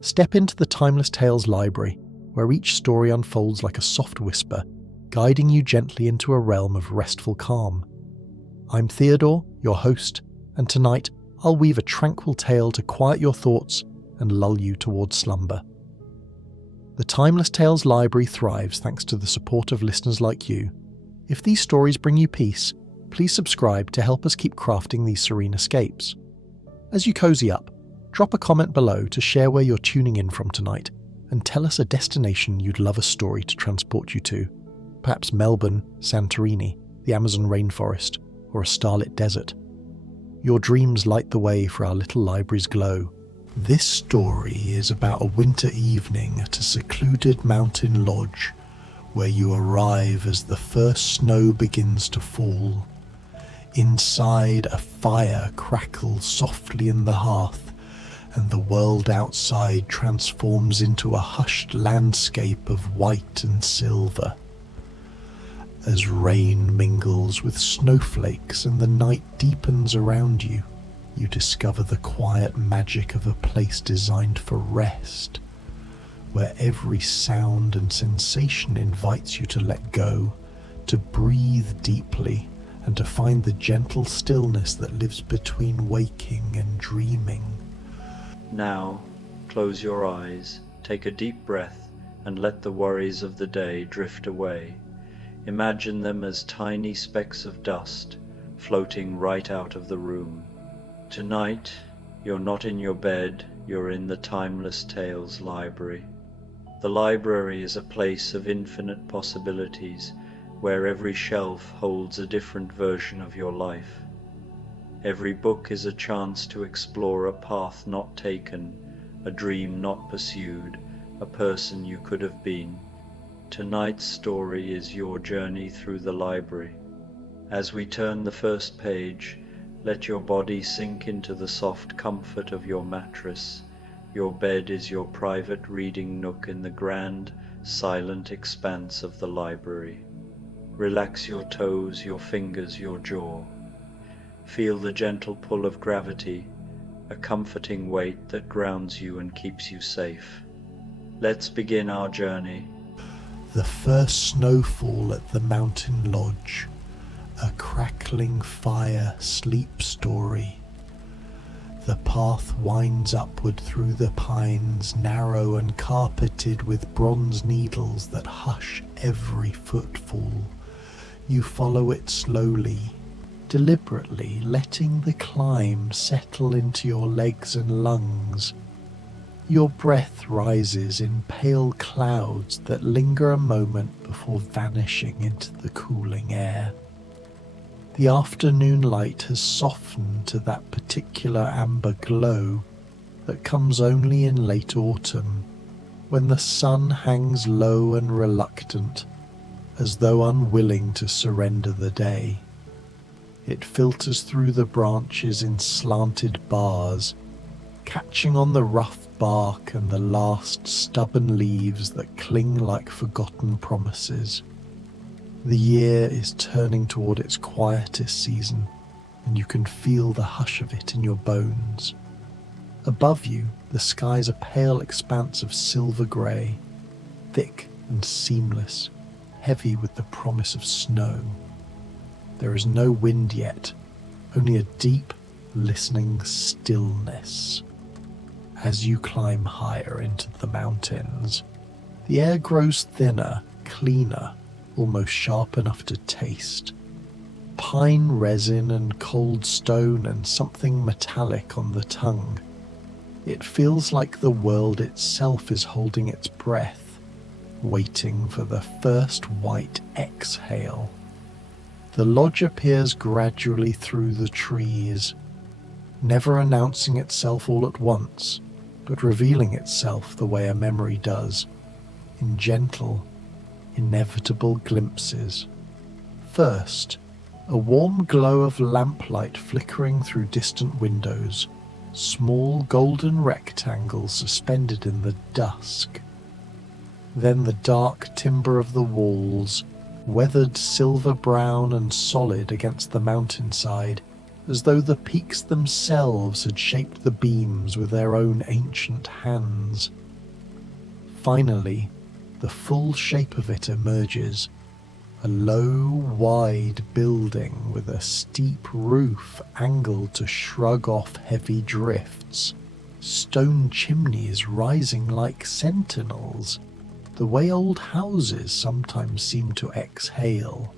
Step into the Timeless Tales library, where each story unfolds like a soft whisper, guiding you gently into a realm of restful calm. I'm Theodore, your host, and tonight I'll weave a tranquil tale to quiet your thoughts and lull you towards slumber. The Timeless Tales library thrives thanks to the support of listeners like you. If these stories bring you peace, please subscribe to help us keep crafting these serene escapes. As you cozy up, drop a comment below to share where you're tuning in from tonight, and tell us a destination you'd love a story to transport you to. Perhaps Melbourne, Santorini, the Amazon rainforest, or a starlit desert. Your dreams light the way for our little library's glow. This story is about a winter evening at a secluded mountain lodge, where you arrive as the first snow begins to fall. Inside, a fire crackles softly in the hearth, and the world outside transforms into a hushed landscape of white and silver. As rain mingles with snowflakes and the night deepens around you, you discover the quiet magic of a place designed for rest, where every sound and sensation invites you to let go, to breathe deeply, and to find the gentle stillness that lives between waking and dreaming. Now, close your eyes, take a deep breath, and let the worries of the day drift away. Imagine them as tiny specks of dust floating right out of the room. Tonight, you're not in your bed, you're in the Timeless Tales library. The library is a place of infinite possibilities, where every shelf holds a different version of your life. Every book is a chance to explore a path not taken, a dream not pursued, a person you could have been. Tonight's story is your journey through the library. As we turn the first page, let your body sink into the soft comfort of your mattress. Your bed is your private reading nook in the grand, silent expanse of the library. Relax your toes, your fingers, your jaw. Feel the gentle pull of gravity, a comforting weight that grounds you and keeps you safe. Let's begin our journey. The First Snowfall at the Mountain Lodge, a Crackling Fire Sleep Story. The path winds upward through the pines, narrow and carpeted with bronze needles that hush every footfall. You follow it slowly, deliberately, letting the climb settle into your legs and lungs. Your breath rises in pale clouds that linger a moment before vanishing into the cooling air. The afternoon light has softened to that particular amber glow that comes only in late autumn, when the sun hangs low and reluctant, as though unwilling to surrender the day. It filters through the branches in slanted bars, catching on the rough bark and the last stubborn leaves that cling like forgotten promises. The year is turning toward its quietest season, and you can feel the hush of it in your bones. Above you, the sky's a pale expanse of silver grey, thick and seamless, heavy with the promise of snow. There is no wind yet, only a deep, listening stillness. As you climb higher into the mountains, the air grows thinner, cleaner, almost sharp enough to taste. Pine resin and cold stone and something metallic on the tongue. It feels like the world itself is holding its breath, waiting for the first white exhale. The lodge appears gradually through the trees, never announcing itself all at once, but revealing itself the way a memory does, in gentle, inevitable glimpses. First, a warm glow of lamplight flickering through distant windows, small golden rectangles suspended in the dusk. Then the dark timber of the walls, weathered silver brown and solid against the mountainside, as though the peaks themselves had shaped the beams with their own ancient hands. Finally, the full shape of it emerges, a low, wide building with a steep roof angled to shrug off heavy drifts, stone chimneys rising like sentinels, the way old houses sometimes seem to exhale.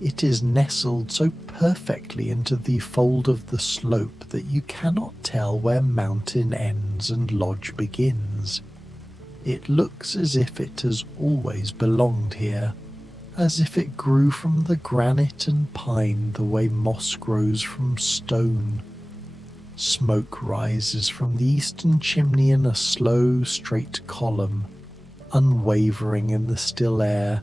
It is nestled so perfectly into the fold of the slope that you cannot tell where mountain ends and lodge begins. It looks as if it has always belonged here, as if it grew from the granite and pine the way moss grows from stone. Smoke rises from the eastern chimney in a slow, straight column, unwavering in the still air,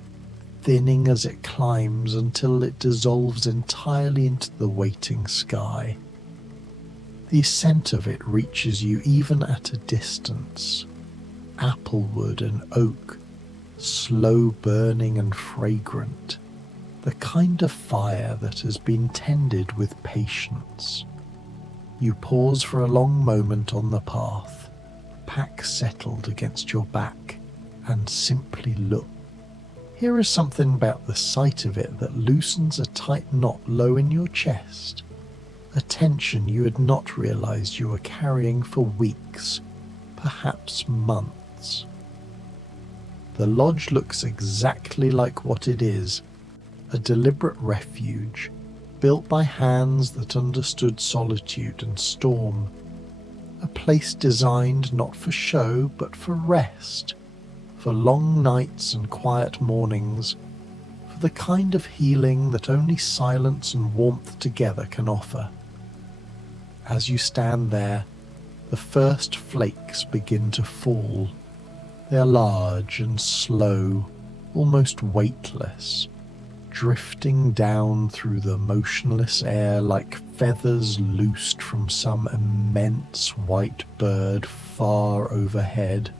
thinning as it climbs until it dissolves entirely into the waiting sky. The scent of it reaches you even at a distance. Applewood and oak, slow burning and fragrant, the kind of fire that has been tended with patience. You pause for a long moment on the path, pack settled against your back, and simply look. Here is something about the sight of it that loosens a tight knot low in your chest, a tension you had not realized you were carrying for weeks, perhaps months. The lodge looks exactly like what it is, a deliberate refuge, built by hands that understood solitude and storm, a place designed not for show but for rest, for long nights and quiet mornings, for the kind of healing that only silence and warmth together can offer. As you stand there, the first flakes begin to fall. They are large and slow, almost weightless, drifting down through the motionless air like feathers loosed from some immense white bird far overhead.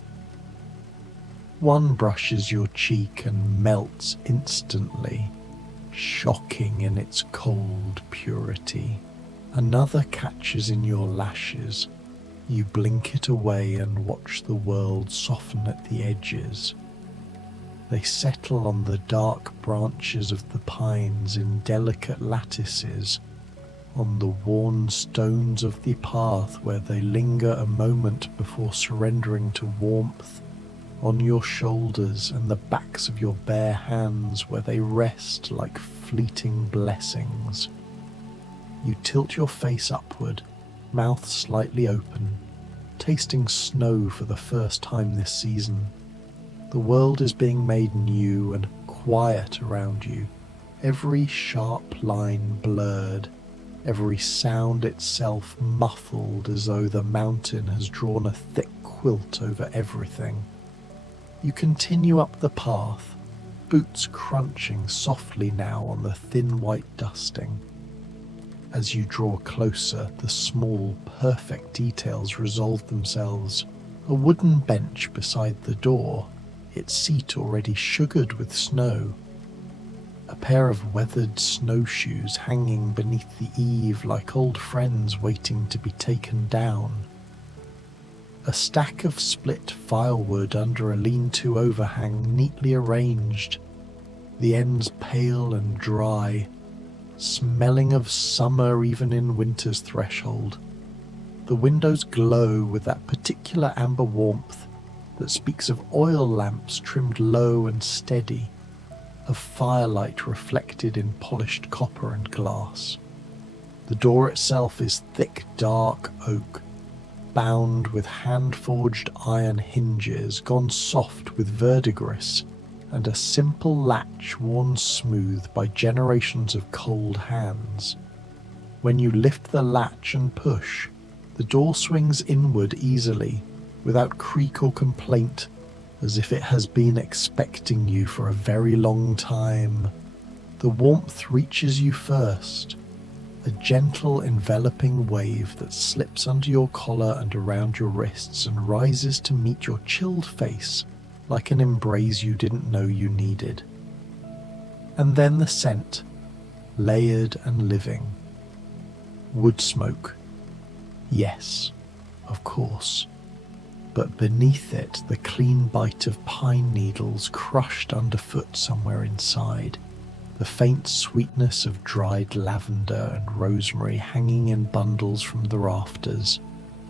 One brushes your cheek and melts instantly, shocking in its cold purity. Another catches in your lashes. You blink it away and watch the world soften at the edges. They settle on the dark branches of the pines in delicate lattices, on the worn stones of the path where they linger a moment before surrendering to warmth, on your shoulders and the backs of your bare hands where they rest like fleeting blessings. You tilt your face upward, mouth slightly open, tasting snow for the first time this season. The world is being made new and quiet around you, every sharp line blurred, every sound itself muffled as though the mountain has drawn a thick quilt over everything. You continue up the path, boots crunching softly now on the thin white dusting. As you draw closer, the small, perfect details resolve themselves. A wooden bench beside the door, its seat already sugared with snow. A pair of weathered snowshoes hanging beneath the eave like old friends waiting to be taken down. A stack of split firewood under a lean-to overhang neatly arranged, the ends pale and dry, smelling of summer even in winter's threshold. The windows glow with that particular amber warmth that speaks of oil lamps trimmed low and steady, of firelight reflected in polished copper and glass. The door itself is thick dark oak, bound with hand-forged iron hinges gone soft with verdigris, and a simple latch worn smooth by generations of cold hands. When you lift the latch and push, the door swings inward easily, without creak or complaint, as if it has been expecting you for a very long time. The warmth reaches you first, a gentle enveloping wave that slips under your collar and around your wrists and rises to meet your chilled face like an embrace you didn't know you needed. And then the scent, layered and living. Wood smoke. Yes, of course. But beneath it, the clean bite of pine needles crushed underfoot somewhere inside, the faint sweetness of dried lavender and rosemary hanging in bundles from the rafters,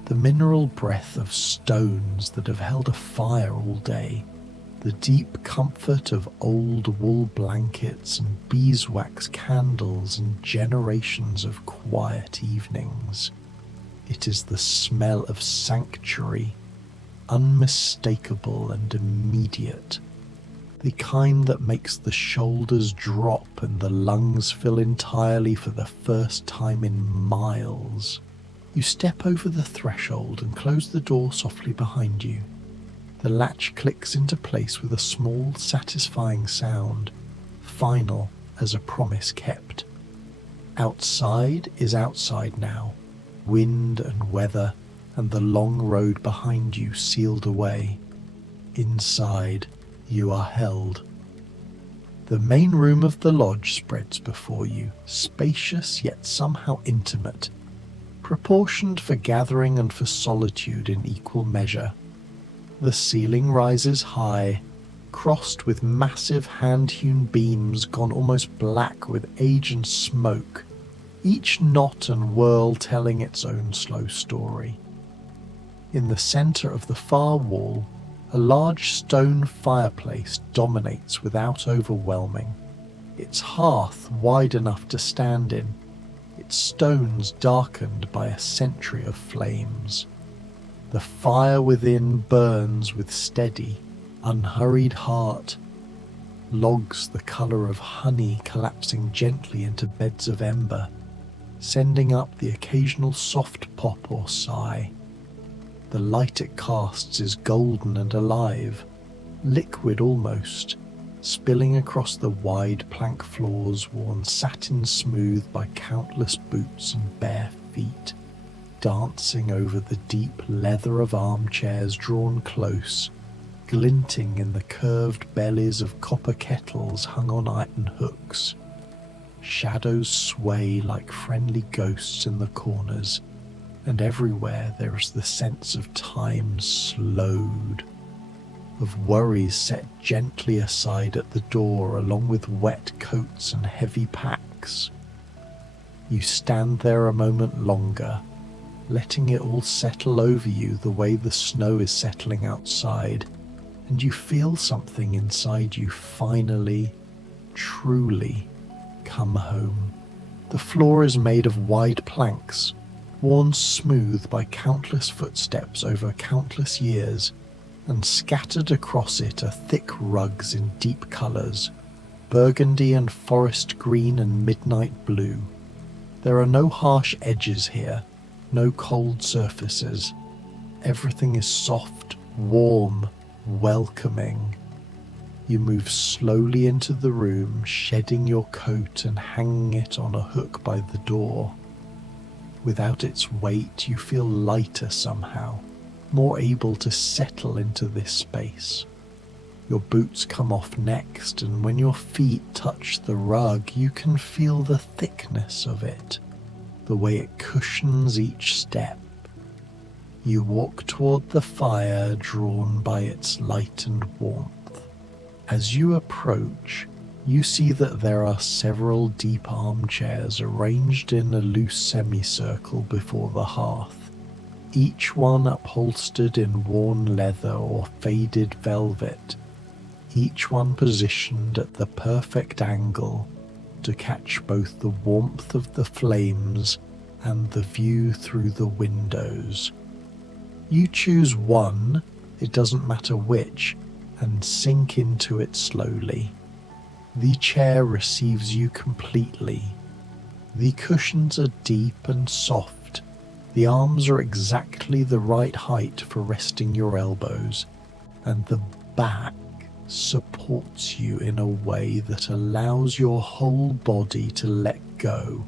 the mineral breath of stones that have held a fire all day, the deep comfort of old wool blankets and beeswax candles and generations of quiet evenings. It is the smell of sanctuary, unmistakable and immediate, the kind that makes the shoulders drop and the lungs fill entirely for the first time in miles. You step over the threshold and close the door softly behind you. The latch clicks into place with a small, satisfying sound, final as a promise kept. Outside is outside now, wind and weather and the long road behind you sealed away. Inside, you are held. The main room of the lodge spreads before you, spacious yet somehow intimate, proportioned for gathering and for solitude in equal measure. The ceiling rises high, crossed with massive hand-hewn beams gone almost black with age and smoke, each knot and whirl telling its own slow story. In the centre of the far wall, a large stone fireplace dominates without overwhelming, its hearth wide enough to stand in, its stones darkened by a century of flames. The fire within burns with steady, unhurried heart, logs the colour of honey collapsing gently into beds of ember, sending up the occasional soft pop or sigh. The light it casts is golden and alive, liquid almost, spilling across the wide plank floors worn satin smooth by countless boots and bare feet, dancing over the deep leather of armchairs drawn close, glinting in the curved bellies of copper kettles hung on iron hooks. Shadows sway like friendly ghosts in the corners, and everywhere there is the sense of time slowed, of worries set gently aside at the door along with wet coats and heavy packs. You stand there a moment longer, letting it all settle over you the way the snow is settling outside, and you feel something inside you finally, truly come home. The floor is made of wide planks, worn smooth by countless footsteps over countless years, and scattered across it are thick rugs in deep colours, burgundy and forest green and midnight blue. There are no harsh edges here, no cold surfaces. Everything is soft, warm, welcoming. You move slowly into the room, shedding your coat and hanging it on a hook by the door. Without its weight, you feel lighter somehow, more able to settle into this space. Your boots come off next, and when your feet touch the rug, you can feel the thickness of it, the way it cushions each step. You walk toward the fire, drawn by its light and warmth. As you approach, you see that there are several deep armchairs arranged in a loose semicircle before the hearth, each one upholstered in worn leather or faded velvet, each one positioned at the perfect angle to catch both the warmth of the flames and the view through the windows. You choose one, it doesn't matter which, and sink into it slowly. The chair receives you completely. The cushions are deep and soft. The arms are exactly the right height for resting your elbows, and the back supports you in a way that allows your whole body to let go.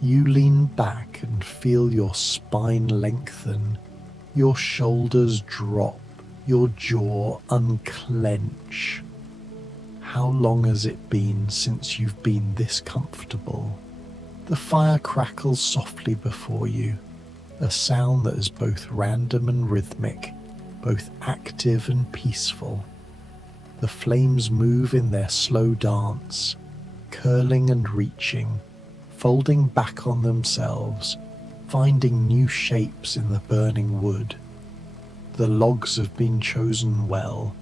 You lean back and feel your spine lengthen, your shoulders drop, your jaw unclench. How long has it been since you've been this comfortable? The The fire crackles softly before you, a sound that is both random and rhythmic, both active and peaceful. The flames move in their slow dance, curling and reaching, folding back on themselves, finding new shapes in the burning wood. The logs have been chosen well.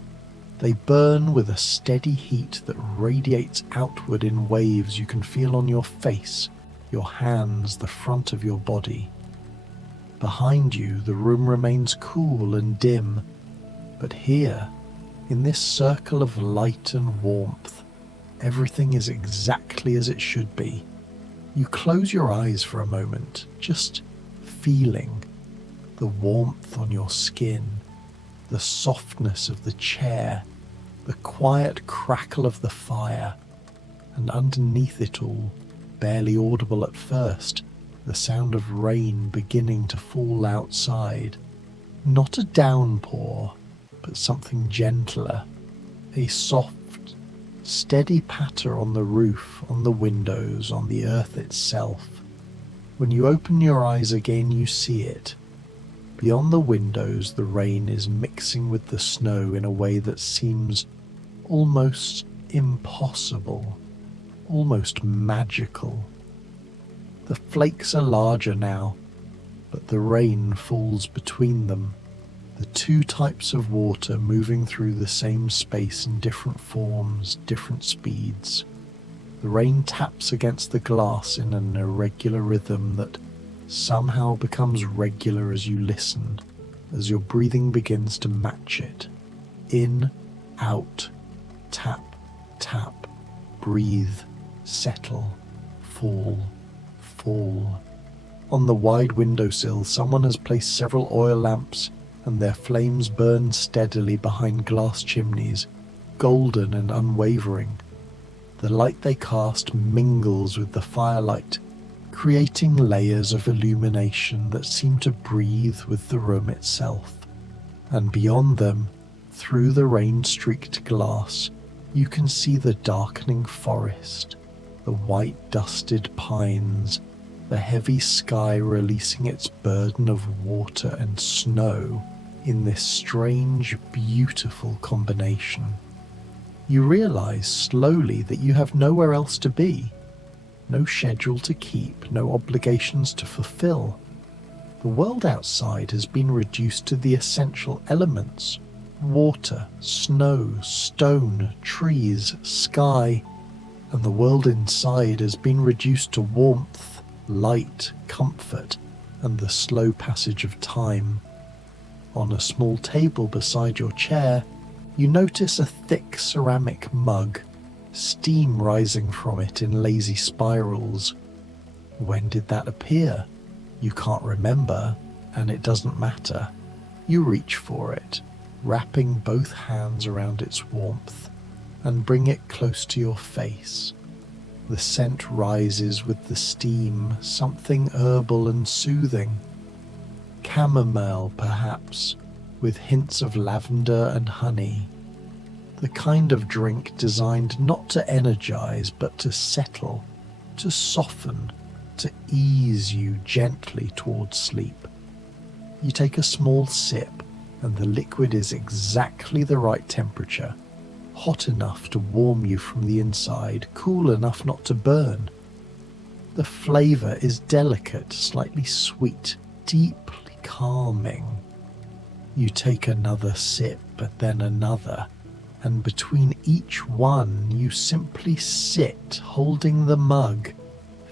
They burn with a steady heat that radiates outward in waves you can feel on your face, your hands, the front of your body. Behind you, the room remains cool and dim, but here, in this circle of light and warmth, everything is exactly as it should be. You close your eyes for a moment, just feeling the warmth on your skin, the softness of the chair, the quiet crackle of the fire, and underneath it all, barely audible at first, the sound of rain beginning to fall outside. Not a downpour, but something gentler, a soft, steady patter on the roof, on the windows, on the earth itself. When you open your eyes again, you see it. Beyond the windows, the rain is mixing with the snow in a way that seems almost impossible, almost magical. The flakes are larger now, but the rain falls between them, the two types of water moving through the same space in different forms, different speeds. The rain taps against the glass in an irregular rhythm that somehow becomes regular as you listen, as your breathing begins to match it. In, out, tap, tap, breathe, settle, fall, fall. On the wide windowsill, someone has placed several oil lamps, and their flames burn steadily behind glass chimneys, golden and unwavering. The light they cast mingles with the firelight, creating layers of illumination that seem to breathe with the room itself. And beyond them, through the rain-streaked glass, you can see the darkening forest, the white dusted pines, the heavy sky releasing its burden of water and snow in this strange, beautiful combination. You realize slowly that you have nowhere else to be, no schedule to keep, no obligations to fulfill. The world outside has been reduced to the essential elements: water, snow, stone, trees, sky, and the world inside has been reduced to warmth, light, comfort, and the slow passage of time. On a small table beside your chair, you notice a thick ceramic mug, steam rising from it in lazy spirals. When did that appear? You can't remember, and it doesn't matter. You reach for it, wrapping both hands around its warmth, and bring it close to your face. The scent rises with the steam, something herbal and soothing. Chamomile, perhaps, with hints of lavender and honey. The kind of drink designed not to energize, but to settle, to soften, to ease you gently towards sleep. You take a small sip, and the liquid is exactly the right temperature, hot enough to warm you from the inside, cool enough not to burn. The flavor is delicate, slightly sweet, deeply calming. You take another sip, but then another, and between each one you simply sit holding the mug,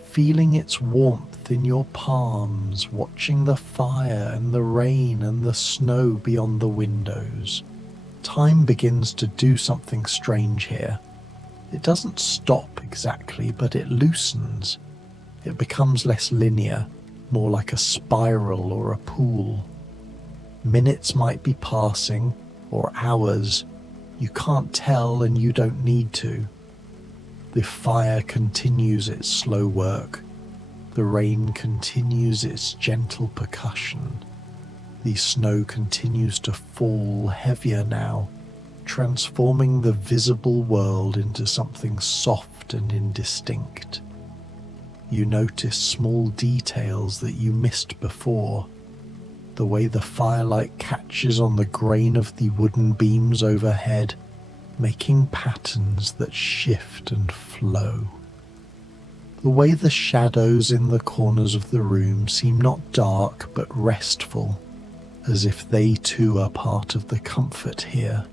feeling its warmth in your palms, watching the fire and the rain and the snow beyond the windows. Time begins to do something strange here. It doesn't stop exactly, but it loosens. It becomes less linear, more like a spiral or a pool. Minutes might be passing, or hours. You can't tell, and you don't need to. The fire continues its slow work. The rain continues its gentle percussion. The snow continues to fall heavier now, transforming the visible world into something soft and indistinct. You notice small details that you missed before. The way the firelight catches on the grain of the wooden beams overhead, making patterns that shift and flow. The way the shadows in the corners of the room seem not dark but restful, as if they too are part of the comfort here.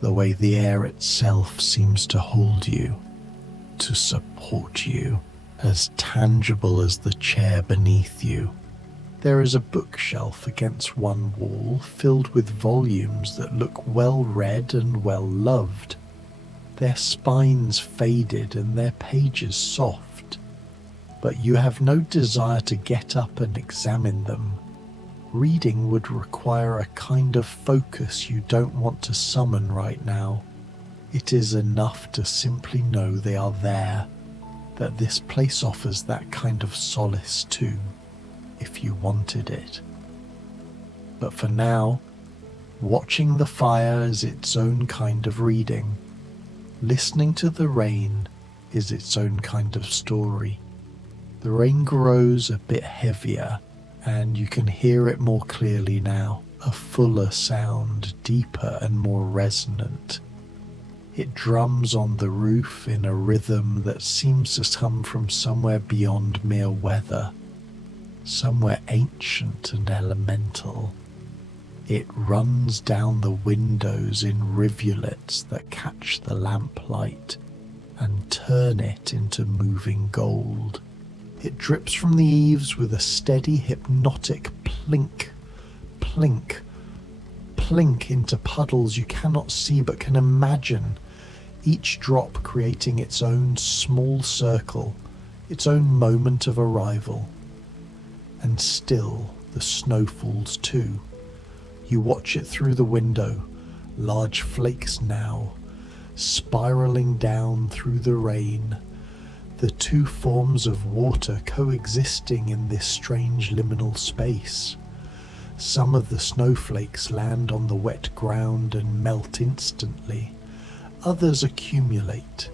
The way the air itself seems to hold you, to support you, as tangible as the chair beneath you. There is a bookshelf against one wall filled with volumes that look well read and well loved, their spines faded and their pages soft, but you have no desire to get up and examine them. Reading would require a kind of focus you don't want to summon right now. It is enough to simply know they are there, that this place offers that kind of solace too, if you wanted it. But for now, watching the fire is its own kind of reading. Listening to the rain is its own kind of story. The rain grows a bit heavier, and you can hear it more clearly now, a fuller sound, deeper and more resonant. It drums on the roof in a rhythm that seems to come from somewhere beyond mere weather, somewhere ancient and elemental. It runs down the windows in rivulets that catch the lamplight and turn it into moving gold. It drips from the eaves with a steady hypnotic plink, plink, plink into puddles you cannot see but can imagine, each drop creating its own small circle, its own moment of arrival. And still the snow falls too. You watch it through the window, large flakes now, spiraling down through the rain, the two forms of water coexisting in this strange liminal space. Some of the snowflakes land on the wet ground and melt instantly. Others accumulate,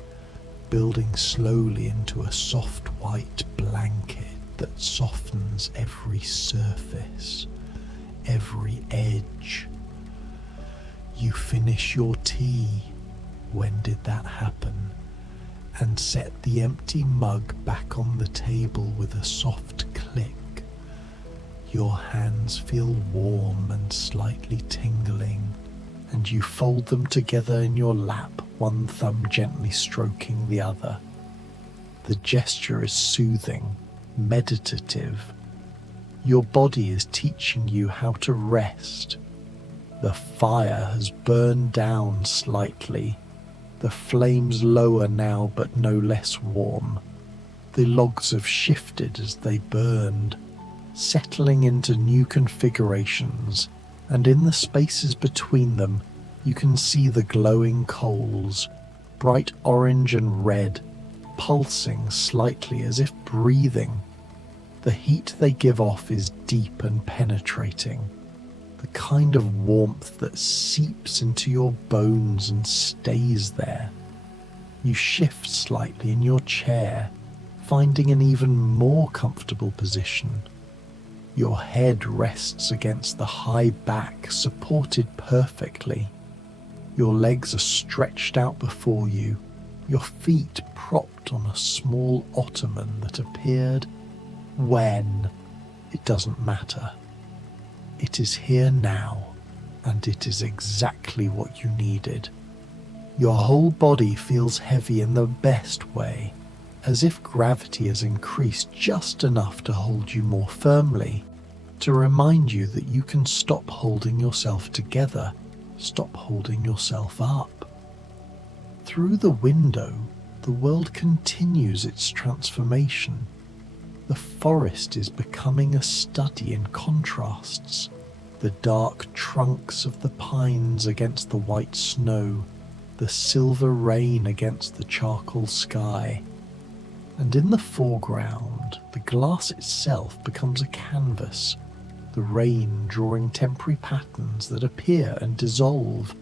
building slowly into a soft white blanket that softens every surface, every edge. You finish your tea. When did that happen? And set the empty mug back on the table with a soft click. Your hands feel warm and slightly tingling, and you fold them together in your lap, one thumb gently stroking the other. The gesture is soothing, meditative. Your body is teaching you how to rest. The fire has burned down slightly. The flames lower now, but no less warm. The logs have shifted as they burned, settling into new configurations, and in the spaces between them you can see the glowing coals, bright orange and red, pulsing slightly as if breathing. The heat they give off is deep and penetrating, the kind of warmth that seeps into your bones and stays there. You shift slightly in your chair, finding an even more comfortable position. Your head rests against the high back, supported perfectly. Your legs are stretched out before you, your feet propped on a small ottoman that appeared when, it doesn't matter. It is here now, and it is exactly what you needed. Your whole body feels heavy in the best way, as if gravity has increased just enough to hold you more firmly, to remind you that you can stop holding yourself together, stop holding yourself up. Through the window, the world continues its transformation. The forest is becoming a study in contrasts, the dark trunks of the pines against the white snow, the silver rain against the charcoal sky. And in the foreground, the glass itself becomes a canvas, the rain drawing temporary patterns that appear and dissolve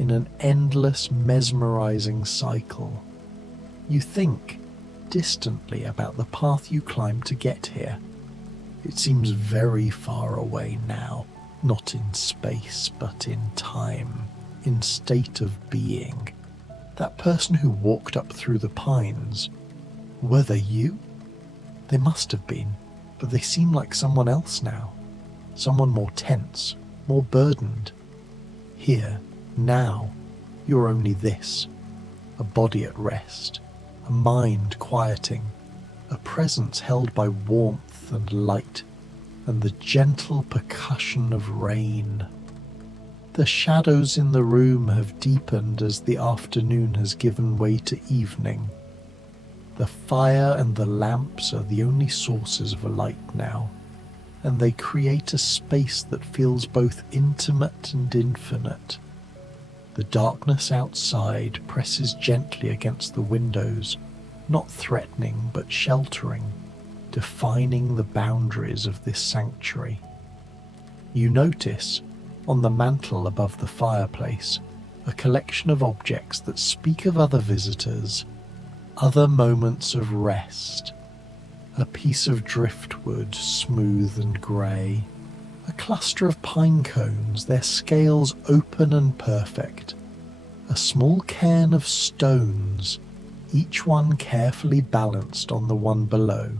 in an endless, mesmerizing cycle. You think, distantly about the path you climbed to get here. It seems very far away now, not in space, but in time, in state of being. That person who walked up through the pines, were they you? They must have been, but they seem like someone else now. Someone more tense, more burdened. Here, now, you're only this. A body at rest, a mind quieting, a presence held by warmth and light, and the gentle percussion of rain. The shadows in the room have deepened as the afternoon has given way to evening. The fire and the lamps are the only sources of light now, and they create a space that feels both intimate and infinite. The darkness outside presses gently against the windows, not threatening but sheltering, defining the boundaries of this sanctuary. You notice, on the mantel above the fireplace, a collection of objects that speak of other visitors, other moments of rest. A piece of driftwood, smooth and grey. A cluster of pine cones, their scales open and perfect. A small cairn of stones, each one carefully balanced on the one below.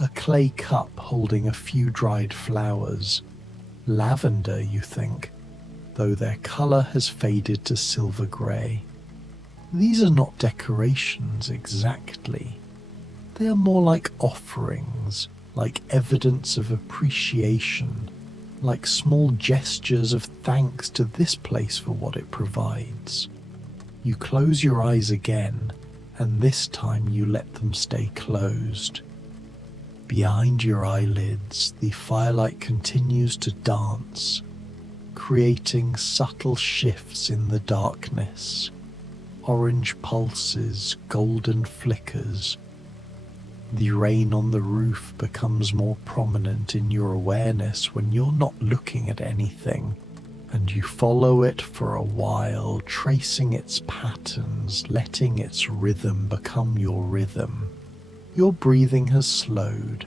A clay cup holding a few dried flowers. Lavender, you think, though their colour has faded to silver grey. These are not decorations exactly. They are more like offerings, like evidence of appreciation, like small gestures of thanks to this place for what it provides. You close your eyes again, and this time you let them stay closed. Behind your eyelids, the firelight continues to dance, creating subtle shifts in the darkness. Orange pulses, golden flickers. The rain on the roof becomes more prominent in your awareness when you're not looking at anything, and you follow it for a while, tracing its patterns, letting its rhythm become your rhythm. Your breathing has slowed.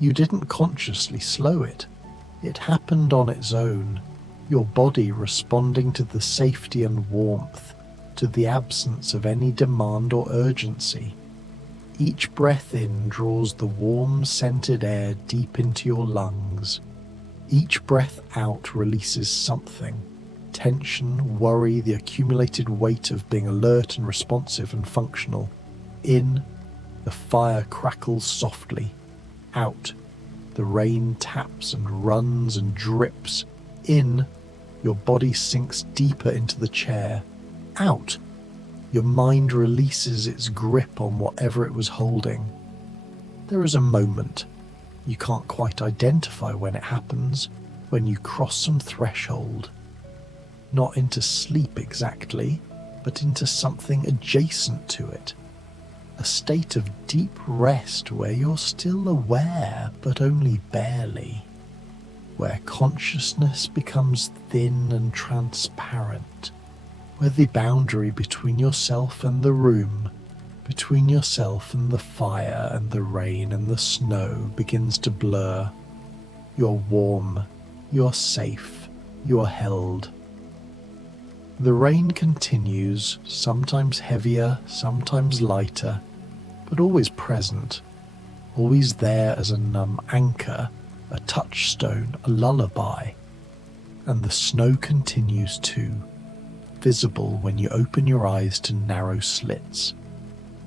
You didn't consciously slow it. It happened on its own, your body responding to the safety and warmth, to the absence of any demand or urgency. Each breath in draws the warm, scented air deep into your lungs. Each breath out releases something. Tension, worry, the accumulated weight of being alert and responsive and functional. In, the fire crackles softly. Out, the rain taps and runs and drips. In, your body sinks deeper into the chair. Out, your mind releases its grip on whatever it was holding. There is a moment. You can't quite identify when it happens, when you cross some threshold. Not into sleep exactly, but into something adjacent to it. A state of deep rest where you're still aware, but only barely. Where consciousness becomes thin and transparent. Where the boundary between yourself and the room, between yourself and the fire and the rain and the snow begins to blur. You're warm, you're safe, you're held. The rain continues, sometimes heavier, sometimes lighter, but always present, always there as a numb anchor, a touchstone, a lullaby. And the snow continues too, visible when you open your eyes to narrow slits,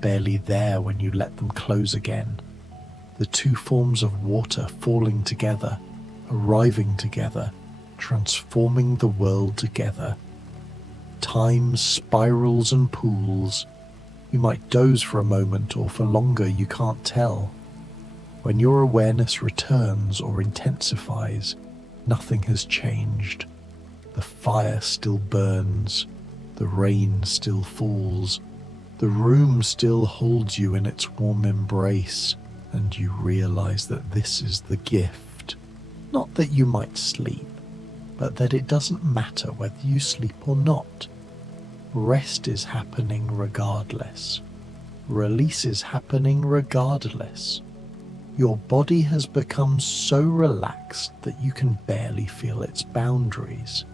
barely there when you let them close again. The two forms of water falling together, arriving together, transforming the world together. Time spirals and pools. You might doze for a moment or for longer, you can't tell. When your awareness returns or intensifies, nothing has changed. The fire still burns, the rain still falls, the room still holds you in its warm embrace, and you realize that this is the gift. Not that you might sleep, but that it doesn't matter whether you sleep or not. Rest is happening regardless. release is happening regardless. Your body has become so relaxed that you can barely feel its boundaries.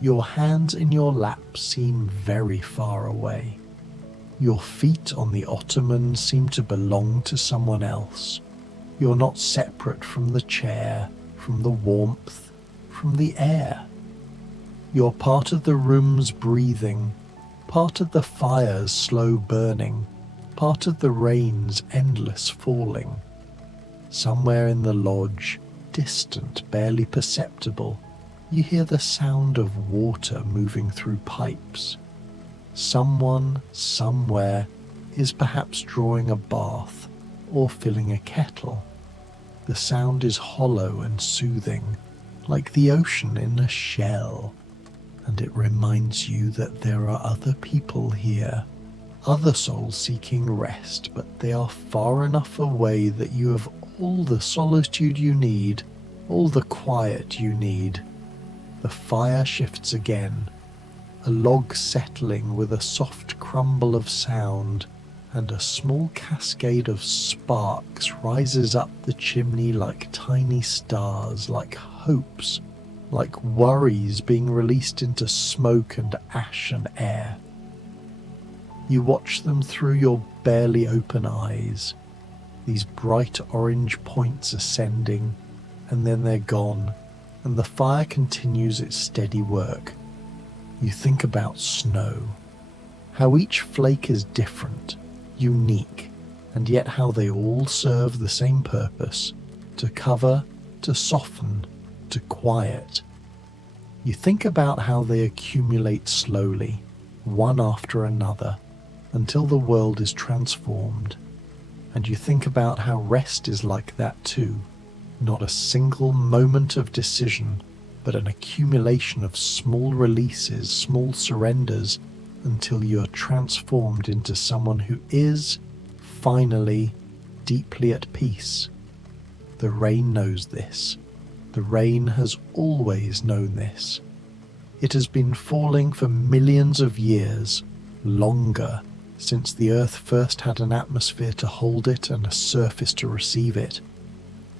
Your hands in your lap seem very far away. Your feet on the ottoman seem to belong to someone else. You're not separate from the chair, from the warmth, from the air. You're part of the room's breathing, part of the fire's slow burning, part of the rain's endless falling. Somewhere in the lodge, distant, barely perceptible, you hear the sound of water moving through pipes. Someone, somewhere, is perhaps drawing a bath or filling a kettle. The sound is hollow and soothing, like the ocean in a shell, and it reminds you that there are other people here, other souls seeking rest, but they are far enough away that you have all the solitude you need, all the quiet you need. The fire shifts again, a log settling with a soft crumble of sound, and a small cascade of sparks rises up the chimney like tiny stars, like hopes, like worries being released into smoke and ash and air. You watch them through your barely open eyes, these bright orange points ascending, and then they're gone, and the fire continues its steady work. You think about snow, how each flake is different, unique, and yet how they all serve the same purpose, to cover, to soften, to quiet. You think about how they accumulate slowly, one after another, until the world is transformed. And you think about how rest is like that too, not a single moment of decision, but an accumulation of small releases, small surrenders, until you're transformed into someone who is, finally, deeply at peace. The rain knows this. The rain has always known this. It has been falling for millions of years, longer, since the earth first had an atmosphere to hold it and a surface to receive it.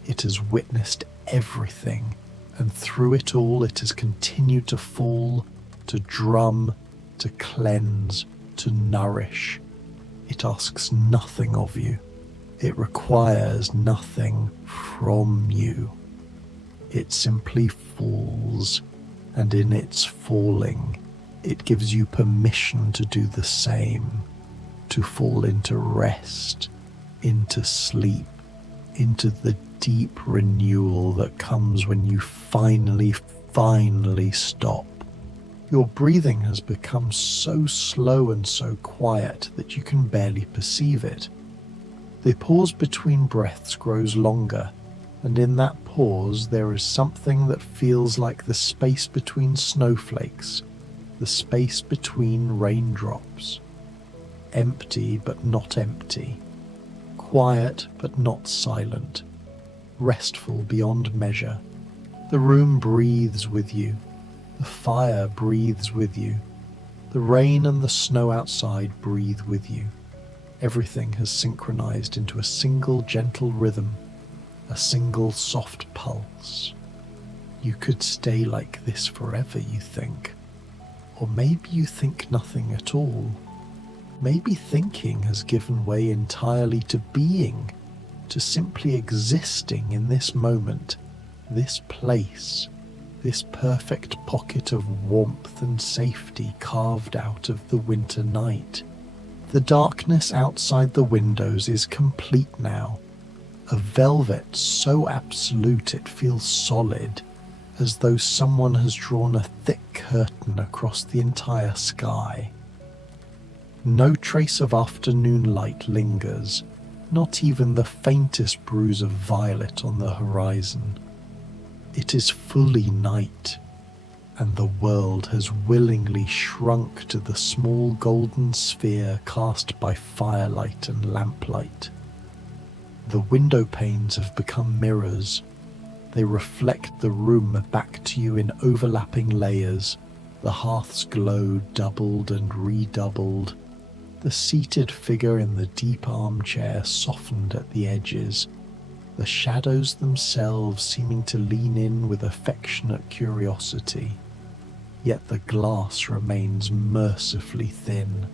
It has witnessed everything, and through it all it has continued to fall, to drum, to cleanse, to nourish. It asks nothing of you. It requires nothing from you. It simply falls, and in its falling, it gives you permission to do the same, to fall into rest, into sleep, into the deep renewal that comes when you finally stop. Your breathing has become so slow and so quiet that you can barely perceive it. The pause between breaths grows longer, and in that pause there is something that feels like the space between snowflakes, the space between raindrops. Empty but not empty, quiet but not silent, restful beyond measure. The room breathes with you, the fire breathes with you, the rain and the snow outside breathe with you. Everything has synchronized into a single gentle rhythm, a single soft pulse. You could stay like this forever, you think. Or maybe you think nothing at all. Maybe thinking has given way entirely to being, to simply existing in this moment, this place, this perfect pocket of warmth and safety carved out of the winter night. The darkness outside the windows is complete now, a velvet so absolute it feels solid, as though someone has drawn a thick curtain across the entire sky. No trace of afternoon light lingers, not even the faintest bruise of violet on the horizon. It is fully night, and the world has willingly shrunk to the small golden sphere cast by firelight and lamplight. The window panes have become mirrors. They reflect the room back to you in overlapping layers, the hearth's glow doubled and redoubled. The seated figure in the deep armchair softened at the edges, the shadows themselves seeming to lean in with affectionate curiosity. Yet the glass remains mercifully thin.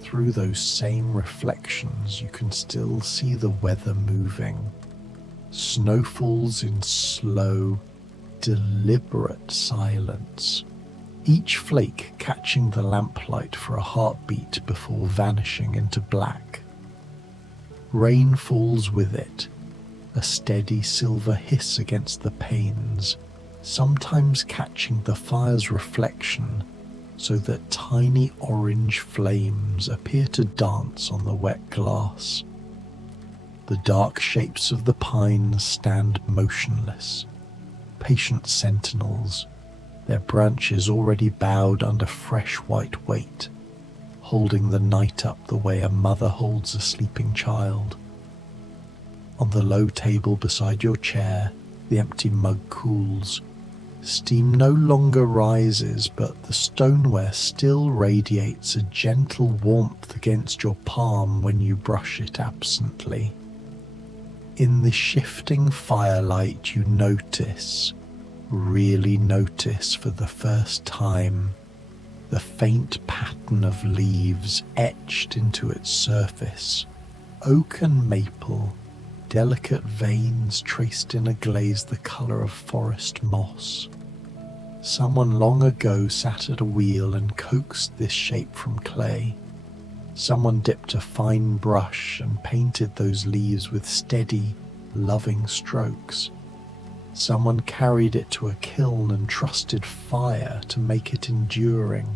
Through those same reflections you can still see the weather moving. Snow falls in slow, deliberate silence, each flake catching the lamplight for a heartbeat before vanishing into black. Rain falls with it, a steady silver hiss against the panes, sometimes catching the fire's reflection so that tiny orange flames appear to dance on the wet glass. The dark shapes of the pines stand motionless, patient sentinels, their branches already bowed under fresh white weight, holding the night up the way a mother holds a sleeping child. On the low table beside your chair, the empty mug cools. Steam no longer rises, but the stoneware still radiates a gentle warmth against your palm when you brush it absently. In the shifting firelight you notice, really notice for the first time, the faint pattern of leaves etched into its surface. Oak and maple, delicate veins traced in a glaze the colour of forest moss. Someone long ago sat at a wheel and coaxed this shape from clay. Someone dipped a fine brush and painted those leaves with steady, loving strokes. Someone carried it to a kiln and trusted fire to make it enduring.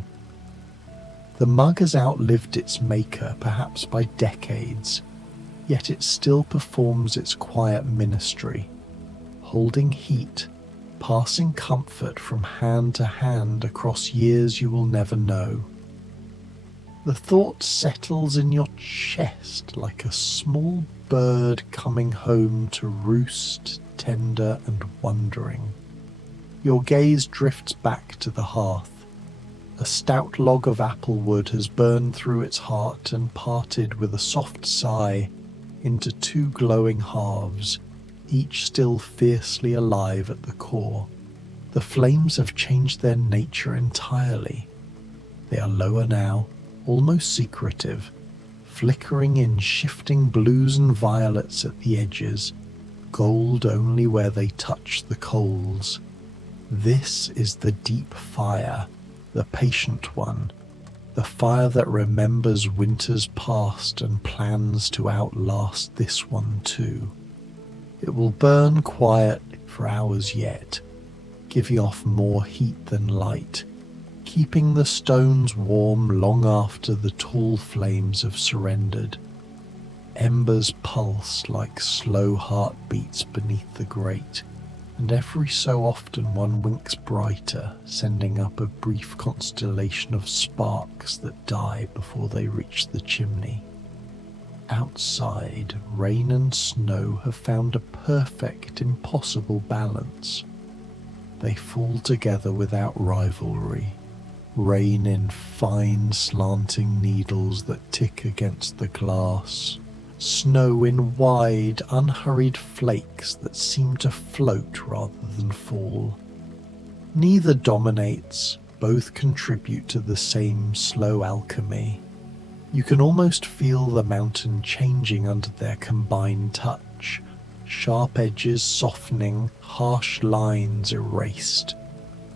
The mug has outlived its maker, perhaps by decades, yet it still performs its quiet ministry, holding heat, passing comfort from hand to hand across years you will never know. The thought settles in your chest like a small bird coming home to roost, tender and wondering. Your gaze drifts back to the hearth. A stout log of apple wood has burned through its heart and parted with a soft sigh into two glowing halves, each still fiercely alive at the core. The flames have changed their nature entirely. They are lower now, almost secretive, flickering in shifting blues and violets at the edges, gold only where they touch the coals. This is the deep fire, the patient one, the fire that remembers winters past and plans to outlast this one too. It will burn quietly for hours yet, giving off more heat than light, keeping the stones warm long after the tall flames have surrendered. Embers pulse like slow heartbeats beneath the grate, and every so often one winks brighter, sending up a brief constellation of sparks that die before they reach the chimney. Outside, rain and snow have found a perfect, impossible balance. They fall together without rivalry, rain in fine, slanting needles that tick against the glass, snow in wide, unhurried flakes that seem to float rather than fall. Neither dominates, both contribute to the same slow alchemy. You can almost feel the mountain changing under their combined touch, sharp edges softening, harsh lines erased,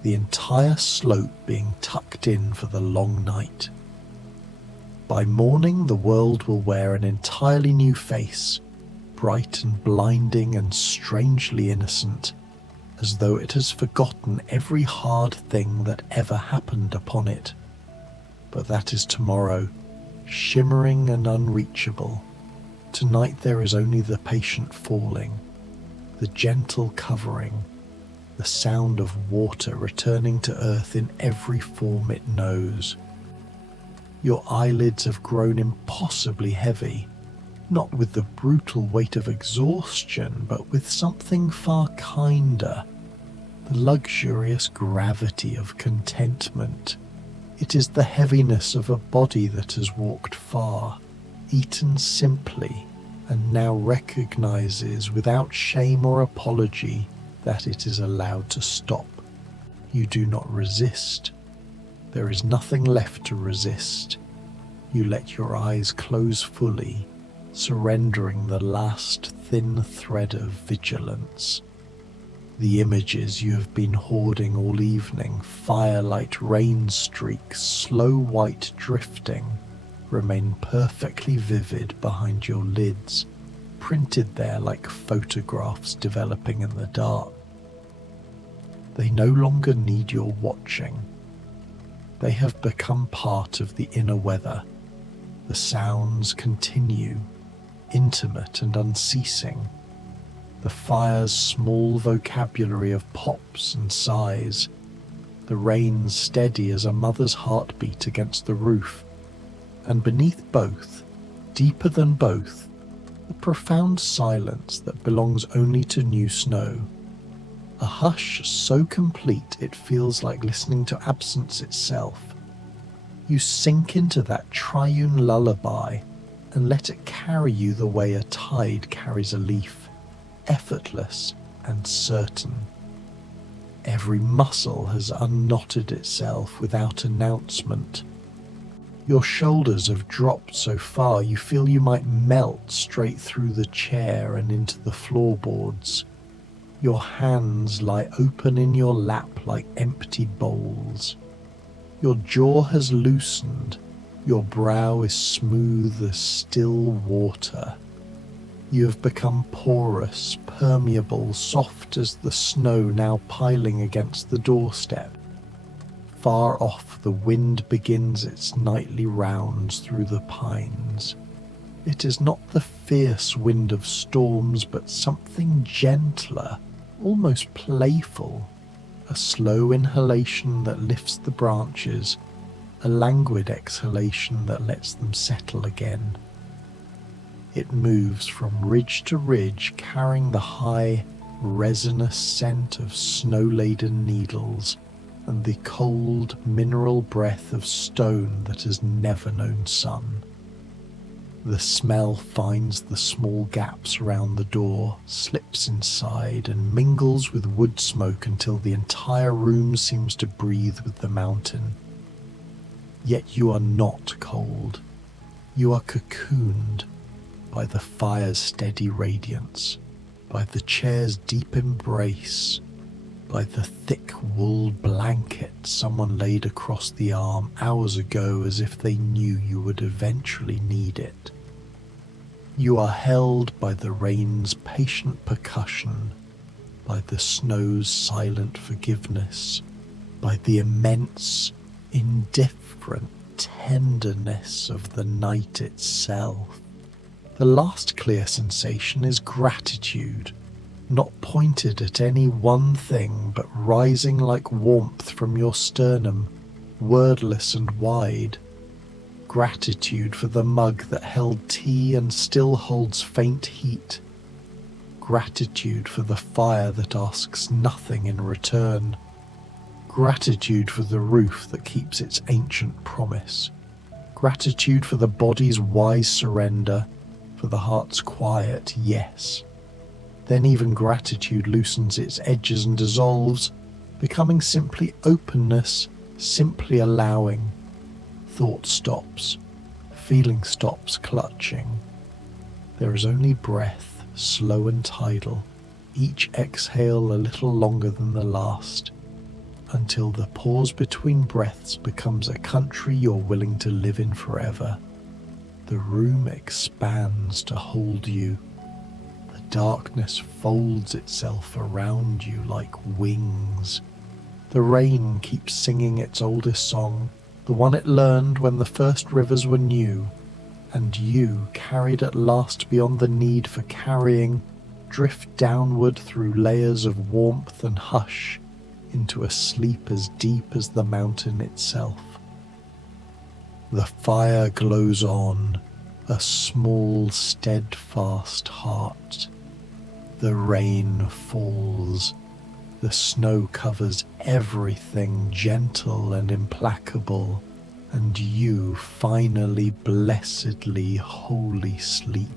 the entire slope being tucked in for the long night. By morning the world will wear an entirely new face, bright and blinding and strangely innocent, as though it has forgotten every hard thing that ever happened upon it. But that is tomorrow, shimmering and unreachable. Tonight there is only the patient falling, the gentle covering, the sound of water returning to earth in every form it knows. Your eyelids have grown impossibly heavy, not with the brutal weight of exhaustion, but with something far kinder, the luxurious gravity of contentment. It is the heaviness of a body that has walked far, eaten simply, and now recognizes without shame or apology that it is allowed to stop. You do not resist. There is nothing left to resist. You let your eyes close fully, surrendering the last thin thread of vigilance. The images you have been hoarding all evening, firelight rain streaks, slow white drifting, remain perfectly vivid behind your lids, printed there like photographs developing in the dark. They no longer need your watching. They have become part of the inner weather. The sounds continue, intimate and unceasing. The fire's small vocabulary of pops and sighs. The rain steady as a mother's heartbeat against the roof. And beneath both, deeper than both, the profound silence that belongs only to new snow. A hush so complete it feels like listening to absence itself. You sink into that triune lullaby and let it carry you the way a tide carries a leaf, effortless and certain. Every muscle has unknotted itself without announcement. Your shoulders have dropped so far you feel you might melt straight through the chair and into the floorboards. Your hands lie open in your lap like empty bowls. Your jaw has loosened. Your brow is smooth as still water. You have become porous, permeable, soft as the snow now piling against the doorstep. Far off, the wind begins its nightly rounds through the pines. It is not the fierce wind of storms, but something gentler, almost playful. A slow inhalation that lifts the branches, a languid exhalation that lets them settle again. It moves from ridge to ridge, carrying the high, resinous scent of snow-laden needles and the cold, mineral breath of stone that has never known sun. The smell finds the small gaps around the door, slips inside, and mingles with wood smoke until the entire room seems to breathe with the mountain. Yet you are not cold. You are cocooned by the fire's steady radiance, by the chair's deep embrace, by the thick wool blanket someone laid across the arm hours ago as if they knew you would eventually need it. You are held by the rain's patient percussion, by the snow's silent forgiveness, by the immense, indifferent tenderness of the night itself. The last clear sensation is gratitude, not pointed at any one thing, but rising like warmth from your sternum, wordless and wide. Gratitude for the mug that held tea and still holds faint heat. Gratitude for the fire that asks nothing in return. Gratitude for the roof that keeps its ancient promise. Gratitude for the body's wise surrender, for the heart's quiet yes. Then even gratitude loosens its edges and dissolves, becoming simply openness, simply allowing. Thought stops, feeling stops clutching. There is only breath, slow and tidal, each exhale a little longer than the last, until the pause between breaths becomes a country you're willing to live in forever. The room expands to hold you. The darkness folds itself around you like wings. The rain keeps singing its oldest song, the one it learned when the first rivers were new, and you, carried at last beyond the need for carrying, drift downward through layers of warmth and hush into a sleep as deep as the mountain itself. The fire glows on, a small, steadfast heart. The rain falls. The snow covers everything gentle and implacable, and you finally blessedly wholly sleep.